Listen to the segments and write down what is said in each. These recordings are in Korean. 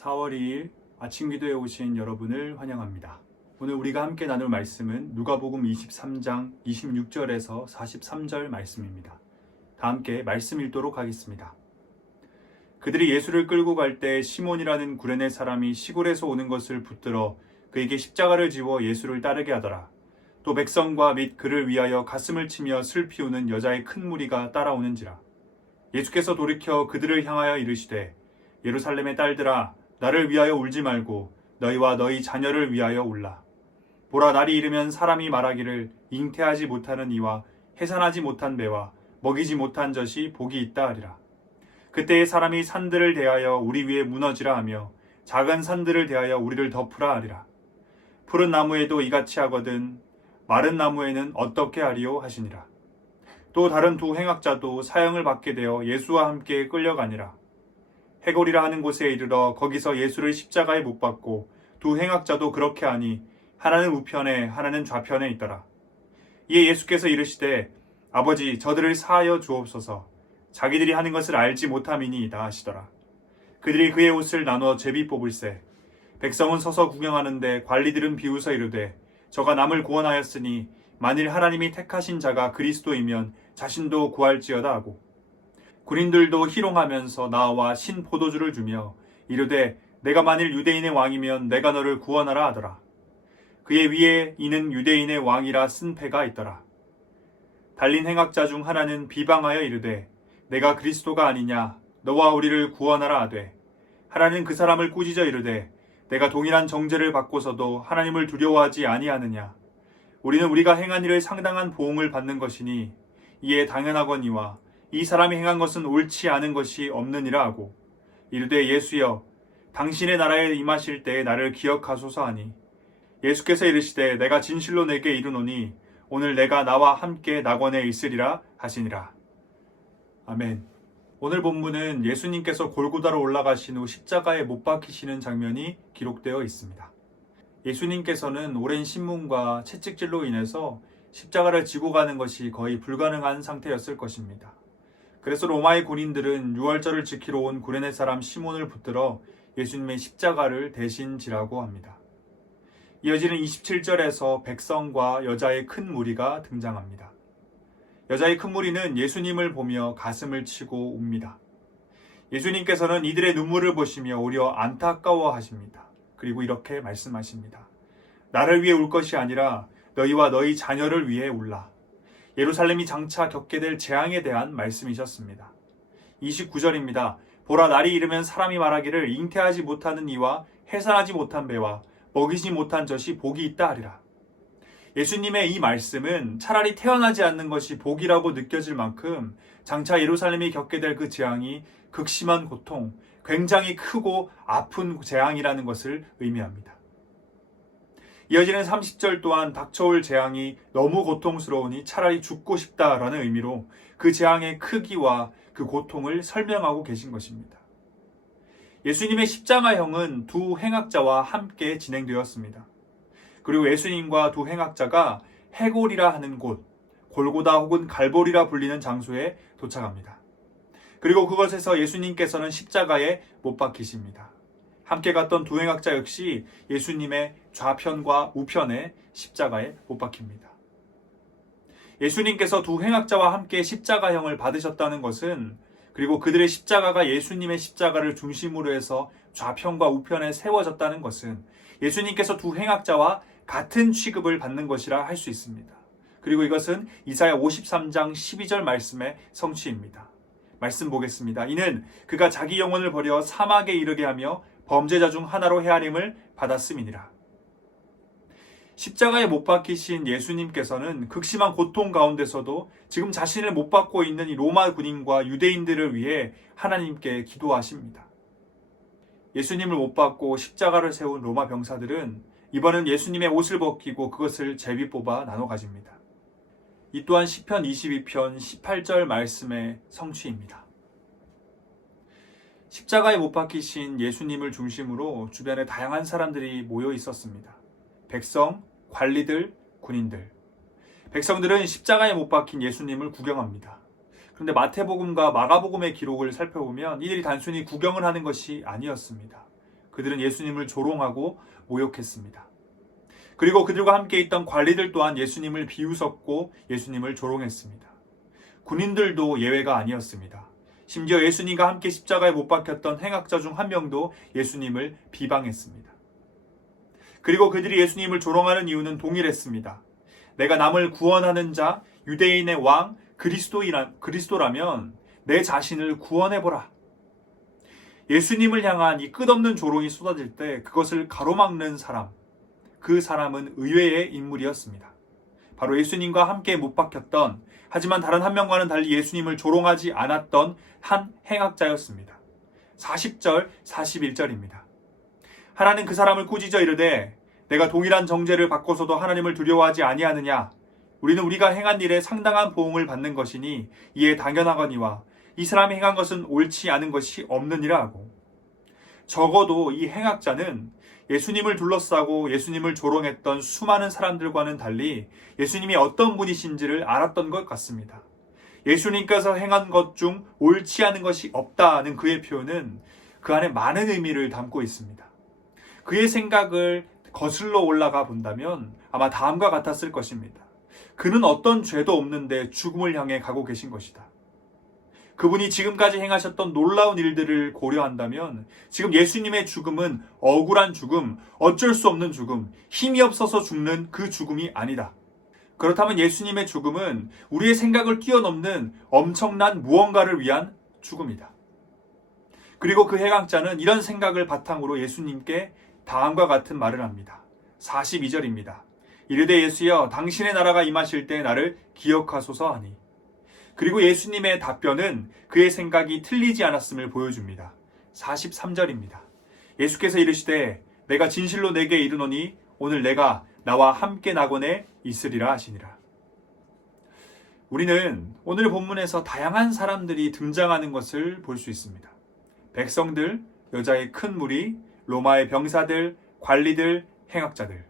4월 2일 아침 기도에 오신 여러분을 환영합니다. 오늘 우리가 함께 나눌 말씀은 누가복음 23장 26절에서 43절 말씀입니다. 다 함께 말씀 읽도록 하겠습니다. 그들이 예수를 끌고 갈 때 시몬이라는 구레네 사람이 시골에서 오는 것을 붙들어 그에게 십자가를 지워 예수를 따르게 하더라. 또 백성과 및 그를 위하여 가슴을 치며 슬피 우는 여자의 큰 무리가 따라오는지라. 예수께서 돌이켜 그들을 향하여 이르시되 예루살렘의 딸들아 나를 위하여 울지 말고 너희와 너희 자녀를 위하여 울라. 보라, 날이 이르면 사람이 말하기를 잉태하지 못하는 이와 해산하지 못한 배와 먹이지 못한 젖이 복이 있다 하리라. 그때에 사람이 산들을 대하여 우리 위에 무너지라 하며 작은 산들을 대하여 우리를 덮으라 하리라. 푸른 나무에도 이같이 하거든 마른 나무에는 어떻게 하리요 하시니라. 또 다른 두 행악자도 사형을 받게 되어 예수와 함께 끌려가니라. 해골이라 하는 곳에 이르러 거기서 예수를 십자가에 못 박고 두 행악자도 그렇게 하니 하나는 우편에 하나는 좌편에 있더라. 이에 예수께서 이르시되 아버지 저들을 사하여 주옵소서. 자기들이 하는 것을 알지 못함이니이다 하시더라. 그들이 그의 옷을 나눠 제비 뽑을세. 백성은 서서 구경하는데 관리들은 비웃어 이르되 저가 남을 구원하였으니 만일 하나님이 택하신 자가 그리스도이면 자신도 구할지어다 하고, 군인들도 희롱하면서 나와 신 포도주를 주며 이르되 내가 만일 유대인의 왕이면 내가 너를 구원하라 하더라. 그의 위에 이는 유대인의 왕이라 쓴 패가 있더라. 달린 행악자 중 하나는 비방하여 이르되 내가 그리스도가 아니냐 너와 우리를 구원하라 하되, 하나는 그 사람을 꾸짖어 이르되 내가 동일한 정죄를 받고서도 하나님을 두려워하지 아니하느냐. 우리는 우리가 행한 일을 상당한 보응을 받는 것이니 이에 당연하거니와 이 사람이 행한 것은 옳지 않은 것이 없느니라 하고, 이르되 예수여 당신의 나라에 임하실 때에 나를 기억하소서 하니, 예수께서 이르시되 내가 진실로 내게 이르노니 오늘 내가 나와 함께 낙원에 있으리라 하시니라. 아멘. 오늘 본문은 예수님께서 골고다로 올라가신 후 십자가에 못 박히시는 장면이 기록되어 있습니다. 예수님께서는 오랜 신문과 채찍질로 인해서 십자가를 지고 가는 것이 거의 불가능한 상태였을 것입니다. 그래서 로마의 군인들은 유월절을 지키러 온 구레네 사람 시몬을 붙들어 예수님의 십자가를 대신 지라고 합니다. 이어지는 27절에서 백성과 여자의 큰 무리가 등장합니다. 여자의 큰 무리는 예수님을 보며 가슴을 치고 웁니다. 예수님께서는 이들의 눈물을 보시며 오히려 안타까워하십니다. 그리고 이렇게 말씀하십니다. 나를 위해 울 것이 아니라 너희와 너희 자녀를 위해 울라. 예루살렘이 장차 겪게 될 재앙에 대한 말씀이셨습니다. 29절입니다. 보라, 날이 이르면 사람이 말하기를 잉태하지 못하는 이와 해산하지 못한 배와 먹이지 못한 젖이 복이 있다 하리라. 예수님의 이 말씀은 차라리 태어나지 않는 것이 복이라고 느껴질 만큼 장차 예루살렘이 겪게 될 그 재앙이 극심한 고통, 굉장히 크고 아픈 재앙이라는 것을 의미합니다. 이어지는 30절 또한 닥쳐올 재앙이 너무 고통스러우니 차라리 죽고 싶다라는 의미로 그 재앙의 크기와 그 고통을 설명하고 계신 것입니다. 예수님의 십자가형은 두 행악자와 함께 진행되었습니다. 그리고 예수님과 두 행악자가 해골이라 하는 곳, 골고다 혹은 갈보리라 불리는 장소에 도착합니다. 그리고 그것에서 예수님께서는 십자가에 못 박히십니다. 함께 갔던 두 행악자 역시 예수님의 좌편과 우편에 십자가에 못 박힙니다. 예수님께서 두 행악자와 함께 십자가형을 받으셨다는 것은, 그리고 그들의 십자가가 예수님의 십자가를 중심으로 해서 좌편과 우편에 세워졌다는 것은 예수님께서 두 행악자와 같은 취급을 받는 것이라 할 수 있습니다. 그리고 이것은 이사야 53장 12절 말씀의 성취입니다. 말씀 보겠습니다. 이는 그가 자기 영혼을 버려 사막에 이르게 하며 범죄자 중 하나로 헤아림을 받았음이니라. 십자가에 못 박히신 예수님께서는 극심한 고통 가운데서도 지금 자신을 못 박고 있는 이 로마 군인과 유대인들을 위해 하나님께 기도하십니다. 예수님을 못 박고 십자가를 세운 로마 병사들은 이번엔 예수님의 옷을 벗기고 그것을 제비 뽑아 나눠 가집니다. 이 또한 시편 22편 18절 말씀의 성취입니다. 십자가에 못 박히신 예수님을 중심으로 주변에 다양한 사람들이 모여 있었습니다. 백성, 관리들, 군인들. 백성들은 십자가에 못 박힌 예수님을 구경합니다. 그런데 마태복음과 마가복음의 기록을 살펴보면 이들이 단순히 구경을 하는 것이 아니었습니다. 그들은 예수님을 조롱하고 모욕했습니다. 그리고 그들과 함께 있던 관리들 또한 예수님을 비웃었고 예수님을 조롱했습니다. 군인들도 예외가 아니었습니다. 심지어 예수님과 함께 십자가에 못 박혔던 행악자 중 한 명도 예수님을 비방했습니다. 그리고 그들이 예수님을 조롱하는 이유는 동일했습니다. 내가 남을 구원하는 자, 유대인의 왕, 그리스도라면 내 자신을 구원해보라. 예수님을 향한 이 끝없는 조롱이 쏟아질 때 그것을 가로막는 사람, 그 사람은 의외의 인물이었습니다. 바로 예수님과 함께 못 박혔던, 하지만 다른 한 명과는 달리 예수님을 조롱하지 않았던 한 행악자였습니다. 40절, 41절입니다. 하나는 그 사람을 꾸짖어 이르되 내가 동일한 정죄를 받고서도 하나님을 두려워하지 아니하느냐. 우리는 우리가 행한 일에 상당한 보응을 받는 것이니 이에 당연하거니와 이 사람이 행한 것은 옳지 않은 것이 없느니라 하고, 적어도 이 행악자는 예수님을 둘러싸고 예수님을 조롱했던 수많은 사람들과는 달리 예수님이 어떤 분이신지를 알았던 것 같습니다. 예수님께서 행한 것 중 옳지 않은 것이 없다는 그의 표현은 그 안에 많은 의미를 담고 있습니다. 그의 생각을 거슬러 올라가 본다면 아마 다음과 같았을 것입니다. 그는 어떤 죄도 없는데 죽음을 향해 가고 계신 것이다. 그분이 지금까지 행하셨던 놀라운 일들을 고려한다면 지금 예수님의 죽음은 억울한 죽음, 어쩔 수 없는 죽음, 힘이 없어서 죽는 그 죽음이 아니다. 그렇다면 예수님의 죽음은 우리의 생각을 뛰어넘는 엄청난 무언가를 위한 죽음이다. 그리고 그 행악자는 이런 생각을 바탕으로 예수님께 다음과 같은 말을 합니다. 42절입니다. 이르되 예수여 당신의 나라가 임하실 때 나를 기억하소서 하니. 그리고 예수님의 답변은 그의 생각이 틀리지 않았음을 보여줍니다. 43절입니다. 예수께서 이르시되 내가 진실로 내게 이르노니 오늘 내가 나와 함께 낙원에 있으리라 하시니라. 우리는 오늘 본문에서 다양한 사람들이 등장하는 것을 볼 수 있습니다. 백성들, 여자의 큰 무리, 로마의 병사들, 관리들, 행악자들.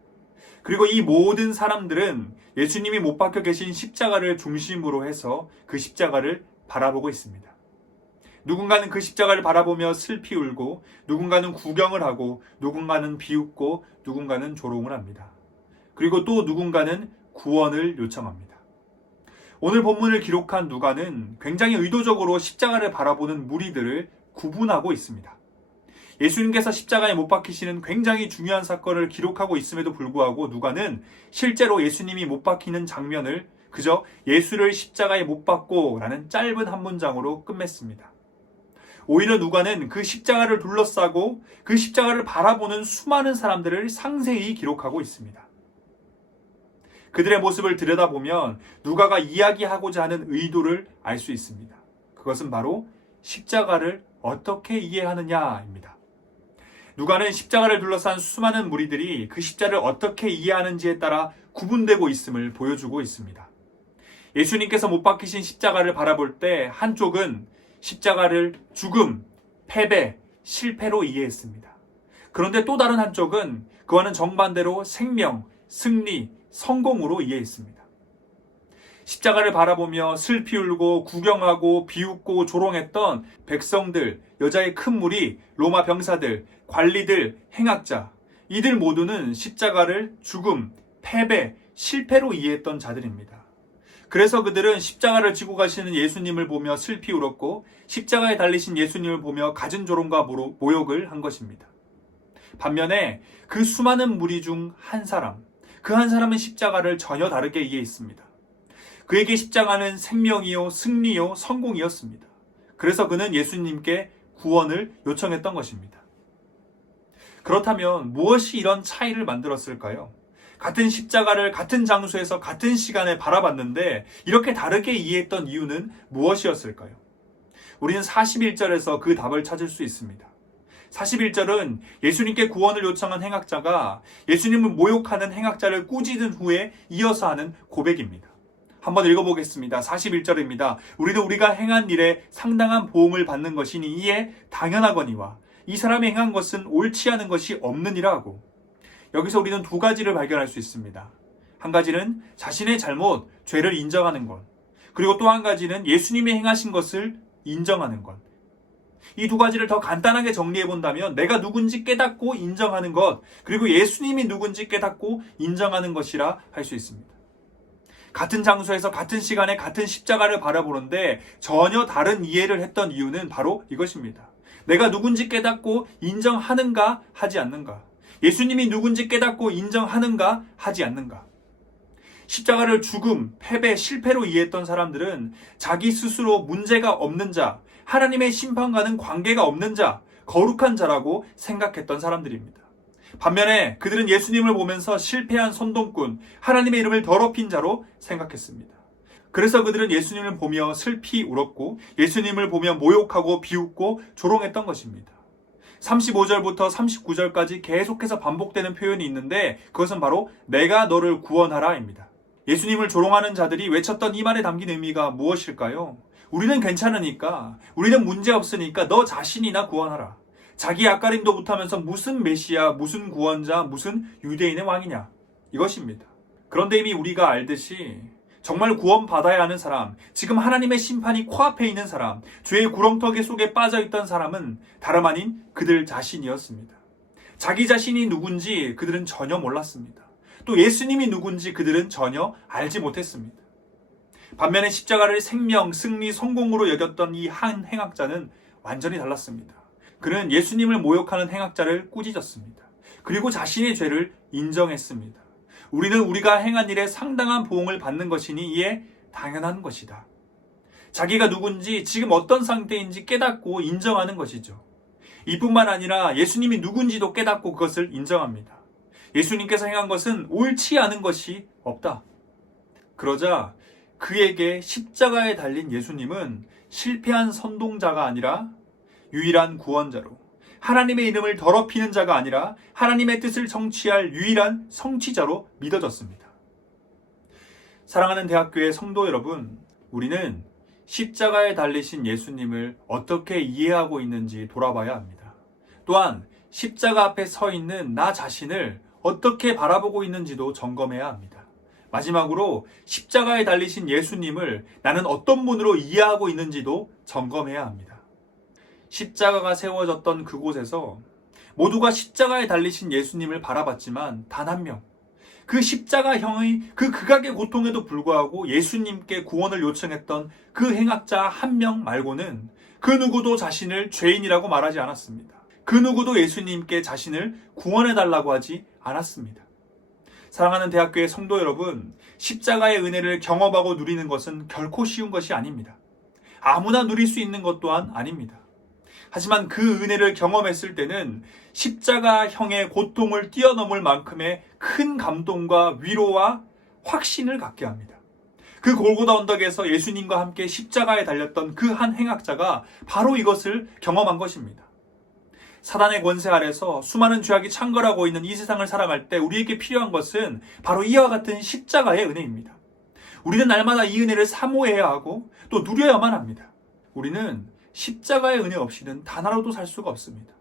그리고 이 모든 사람들은 예수님이 못 박혀 계신 십자가를 중심으로 해서 그 십자가를 바라보고 있습니다. 누군가는 그 십자가를 바라보며 슬피 울고, 누군가는 구경을 하고, 누군가는 비웃고, 누군가는 조롱을 합니다. 그리고 또 누군가는 구원을 요청합니다. 오늘 본문을 기록한 누가는 굉장히 의도적으로 십자가를 바라보는 무리들을 구분하고 있습니다. 예수님께서 십자가에 못 박히시는 굉장히 중요한 사건을 기록하고 있음에도 불구하고 누가는 실제로 예수님이 못 박히는 장면을 그저 예수를 십자가에 못 박고 라는 짧은 한 문장으로 끝맺습니다. 오히려 누가는 그 십자가를 둘러싸고 그 십자가를 바라보는 수많은 사람들을 상세히 기록하고 있습니다. 그들의 모습을 들여다보면 누가가 이야기하고자 하는 의도를 알 수 있습니다. 그것은 바로 십자가를 어떻게 이해하느냐입니다. 누가는 십자가를 둘러싼 수많은 무리들이 그 십자를 어떻게 이해하는지에 따라 구분되고 있음을 보여주고 있습니다. 예수님께서 못 박히신 십자가를 바라볼 때 한쪽은 십자가를 죽음, 패배, 실패로 이해했습니다. 그런데 또 다른 한쪽은 그와는 정반대로 생명, 승리, 성공으로 이해했습니다. 십자가를 바라보며 슬피 울고 구경하고 비웃고 조롱했던 백성들, 여자의 큰 무리, 로마 병사들, 관리들, 행악자, 이들 모두는 십자가를 죽음, 패배, 실패로 이해했던 자들입니다. 그래서 그들은 십자가를 지고 가시는 예수님을 보며 슬피 울었고 십자가에 달리신 예수님을 보며 갖은 조롱과 모욕을 한 것입니다. 반면에 그 수많은 무리 중 한 사람, 그 한 사람은 십자가를 전혀 다르게 이해했습니다. 그에게 십자가는 생명이요, 승리요, 성공이었습니다. 그래서 그는 예수님께 구원을 요청했던 것입니다. 그렇다면 무엇이 이런 차이를 만들었을까요? 같은 십자가를 같은 장소에서 같은 시간에 바라봤는데 이렇게 다르게 이해했던 이유는 무엇이었을까요? 우리는 41절에서 그 답을 찾을 수 있습니다. 41절은 예수님께 구원을 요청한 행악자가 예수님을 모욕하는 행악자를 꾸짖은 후에 이어서 하는 고백입니다. 한번 읽어보겠습니다. 41절입니다. 우리는 우리가 행한 일에 상당한 보응을 받는 것이니 이에 당연하거니와 이 사람이 행한 것은 옳지 않은 것이 없느니라 하고, 여기서 우리는 두 가지를 발견할 수 있습니다. 한 가지는 자신의 잘못, 죄를 인정하는 것, 그리고 또 한 가지는 예수님이 행하신 것을 인정하는 것. 이 두 가지를 더 간단하게 정리해 본다면 내가 누군지 깨닫고 인정하는 것, 그리고 예수님이 누군지 깨닫고 인정하는 것이라 할 수 있습니다. 같은 장소에서 같은 시간에 같은 십자가를 바라보는데 전혀 다른 이해를 했던 이유는 바로 이것입니다. 내가 누군지 깨닫고 인정하는가 하지 않는가. 예수님이 누군지 깨닫고 인정하는가 하지 않는가. 십자가를 죽음, 패배, 실패로 이해했던 사람들은 자기 스스로 문제가 없는 자, 하나님의 심판과는 관계가 없는 자, 거룩한 자라고 생각했던 사람들입니다. 반면에 그들은 예수님을 보면서 실패한 선동꾼, 하나님의 이름을 더럽힌 자로 생각했습니다. 그래서 그들은 예수님을 보며 슬피 울었고 예수님을 보며 모욕하고 비웃고 조롱했던 것입니다. 35절부터 39절까지 계속해서 반복되는 표현이 있는데 그것은 바로 내가 너를 구원하라입니다. 예수님을 조롱하는 자들이 외쳤던 이 말에 담긴 의미가 무엇일까요? 우리는 괜찮으니까, 우리는 문제 없으니까 너 자신이나 구원하라. 자기 앞가림도 못하면서 무슨 메시아, 무슨 구원자, 무슨 유대인의 왕이냐. 이것입니다. 그런데 이미 우리가 알듯이 정말 구원받아야 하는 사람, 지금 하나님의 심판이 코앞에 있는 사람, 죄의 구렁텅이 속에 빠져있던 사람은 다름 아닌 그들 자신이었습니다. 자기 자신이 누군지 그들은 전혀 몰랐습니다. 또 예수님이 누군지 그들은 전혀 알지 못했습니다. 반면에 십자가를 생명, 승리, 성공으로 여겼던 이 한 행악자는 완전히 달랐습니다. 그는 예수님을 모욕하는 행악자를 꾸짖었습니다. 그리고 자신의 죄를 인정했습니다. 우리는 우리가 행한 일에 상당한 보응을 받는 것이니 이에 당연한 것이다. 자기가 누군지 지금 어떤 상태인지 깨닫고 인정하는 것이죠. 이뿐만 아니라 예수님이 누군지도 깨닫고 그것을 인정합니다. 예수님께서 행한 것은 옳지 않은 것이 없다. 그러자 그에게 십자가에 달린 예수님은 실패한 선동자가 아니라 유일한 구원자로, 하나님의 이름을 더럽히는 자가 아니라 하나님의 뜻을 성취할 유일한 성취자로 믿어졌습니다. 사랑하는 대학교의 성도 여러분, 우리는 십자가에 달리신 예수님을 어떻게 이해하고 있는지 돌아봐야 합니다. 또한 십자가 앞에 서 있는 나 자신을 어떻게 바라보고 있는지도 점검해야 합니다. 마지막으로 십자가에 달리신 예수님을 나는 어떤 분으로 이해하고 있는지도 점검해야 합니다. 십자가가 세워졌던 그곳에서 모두가 십자가에 달리신 예수님을 바라봤지만 단 한 명, 그 십자가형의 그 극악의 고통에도 불구하고 예수님께 구원을 요청했던 그 행악자 한 명 말고는 그 누구도 자신을 죄인이라고 말하지 않았습니다. 그 누구도 예수님께 자신을 구원해달라고 하지 않았습니다. 사랑하는 대학교의 성도 여러분, 십자가의 은혜를 경험하고 누리는 것은 결코 쉬운 것이 아닙니다. 아무나 누릴 수 있는 것 또한 아닙니다. 하지만 그 은혜를 경험했을 때는 십자가형의 고통을 뛰어넘을 만큼의 큰 감동과 위로와 확신을 갖게 합니다. 그 골고다 언덕에서 예수님과 함께 십자가에 달렸던 그 한 행악자가 바로 이것을 경험한 것입니다. 사단의 권세 아래서 수많은 죄악이 창궐하고 있는 이 세상을 살아갈 때 우리에게 필요한 것은 바로 이와 같은 십자가의 은혜입니다. 우리는 날마다 이 은혜를 사모해야 하고 또 누려야만 합니다. 우리는 십자가의 은혜 없이는 단 하루도 살 수가 없습니다.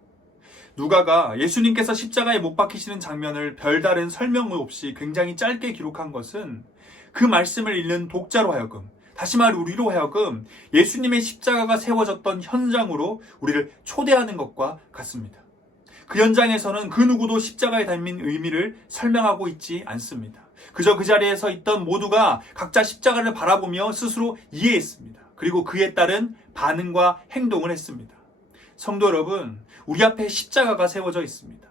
누가가 예수님께서 십자가에 못 박히시는 장면을 별다른 설명 없이 굉장히 짧게 기록한 것은 그 말씀을 읽는 독자로 하여금, 다시 말해 우리로 하여금 예수님의 십자가가 세워졌던 현장으로 우리를 초대하는 것과 같습니다. 그 현장에서는 그 누구도 십자가에 달린 의미를 설명하고 있지 않습니다. 그저 그 자리에 서 있던 모두가 각자 십자가를 바라보며 스스로 이해했습니다. 그리고 그에 따른 반응과 행동을 했습니다. 성도 여러분, 우리 앞에 십자가가 세워져 있습니다.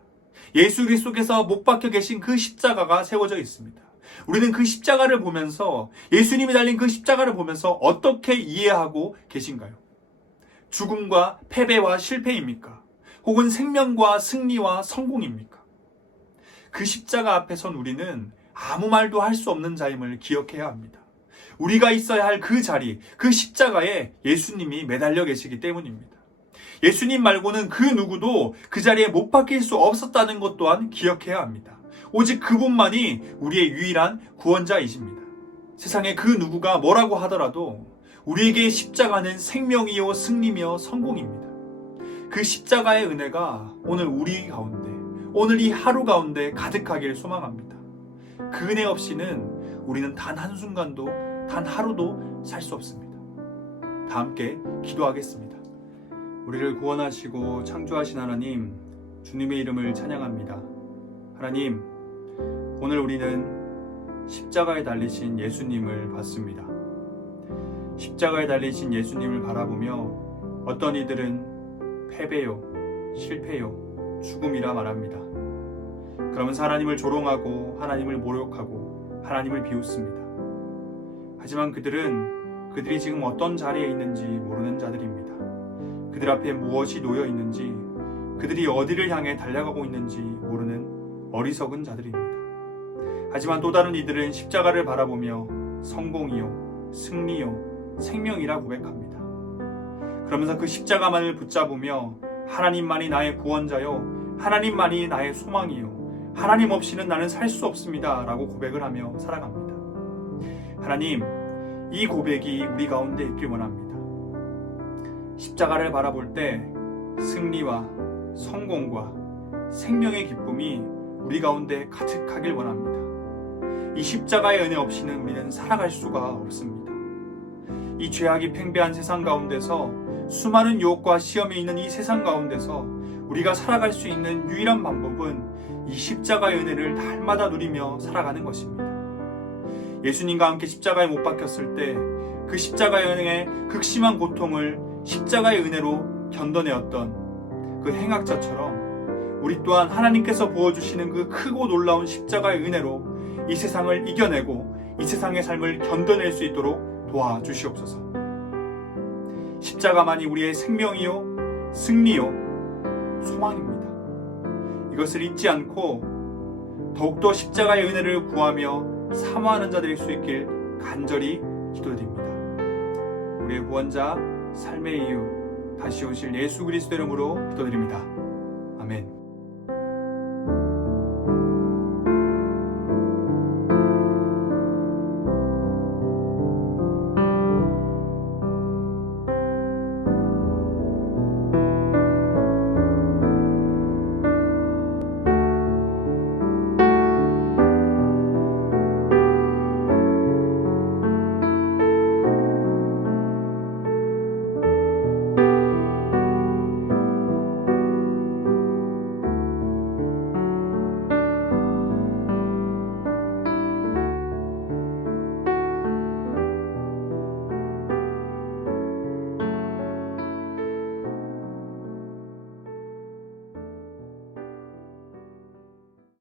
예수 그리스도께서 못 박혀 계신 그 십자가가 세워져 있습니다. 우리는 그 십자가를 보면서, 예수님이 달린 그 십자가를 보면서 어떻게 이해하고 계신가요? 죽음과 패배와 실패입니까? 혹은 생명과 승리와 성공입니까? 그 십자가 앞에 선 우리는 아무 말도 할 수 없는 자임을 기억해야 합니다. 우리가 있어야 할 그 자리, 그 십자가에 예수님이 매달려 계시기 때문입니다. 예수님 말고는 그 누구도 그 자리에 못 박힐 수 없었다는 것 또한 기억해야 합니다. 오직 그분만이 우리의 유일한 구원자이십니다. 세상에 그 누구가 뭐라고 하더라도 우리에게 십자가는 생명이요 승리며 성공입니다. 그 십자가의 은혜가 오늘 우리 가운데, 오늘 이 하루 가운데 가득하기를 소망합니다. 그 은혜 없이는 우리는 단 한순간도, 단 하루도 살 수 없습니다. 다 함께 기도하겠습니다. 우리를 구원하시고 창조하신 하나님, 주님의 이름을 찬양합니다. 하나님, 오늘 우리는 십자가에 달리신 예수님을 봤습니다. 십자가에 달리신 예수님을 바라보며 어떤 이들은 패배요, 실패요, 죽음이라 말합니다. 그러면서 하나님을 조롱하고 하나님을 모욕하고 하나님을 비웃습니다. 하지만 그들이 지금 어떤 자리에 있는지 모르는 자들입니다. 그들 앞에 무엇이 놓여 있는지, 그들이 어디를 향해 달려가고 있는지 모르는 어리석은 자들입니다. 하지만 또 다른 이들은 십자가를 바라보며 성공이요, 승리요, 생명이라 고백합니다. 그러면서 그 십자가만을 붙잡으며 하나님만이 나의 구원자요, 하나님만이 나의 소망이요, 하나님 없이는 나는 살 수 없습니다 라고 고백을 하며 살아갑니다. 하나님, 이 고백이 우리 가운데 있길 원합니다. 십자가를 바라볼 때 승리와 성공과 생명의 기쁨이 우리 가운데 가득하길 원합니다. 이 십자가의 은혜 없이는 우리는 살아갈 수가 없습니다. 이 죄악이 팽배한 세상 가운데서, 수많은 유혹과 시험이 있는 이 세상 가운데서 우리가 살아갈 수 있는 유일한 방법은 이 십자가의 은혜를 날마다 누리며 살아가는 것입니다. 예수님과 함께 십자가에 못 박혔을 때 그 십자가의 은혜의 극심한 고통을 십자가의 은혜로 견뎌내었던 그 행악자처럼 우리 또한 하나님께서 부어주시는 그 크고 놀라운 십자가의 은혜로 이 세상을 이겨내고 이 세상의 삶을 견뎌낼 수 있도록 도와주시옵소서. 십자가만이 우리의 생명이요, 승리요, 소망입니다. 이것을 잊지 않고 더욱더 십자가의 은혜를 구하며 사모하는 자 될 수 있길 간절히 기도드립니다. 우리의 구원자, 삶의 이유, 다시 오실 예수 그리스도 이름으로 기도드립니다. 아멘.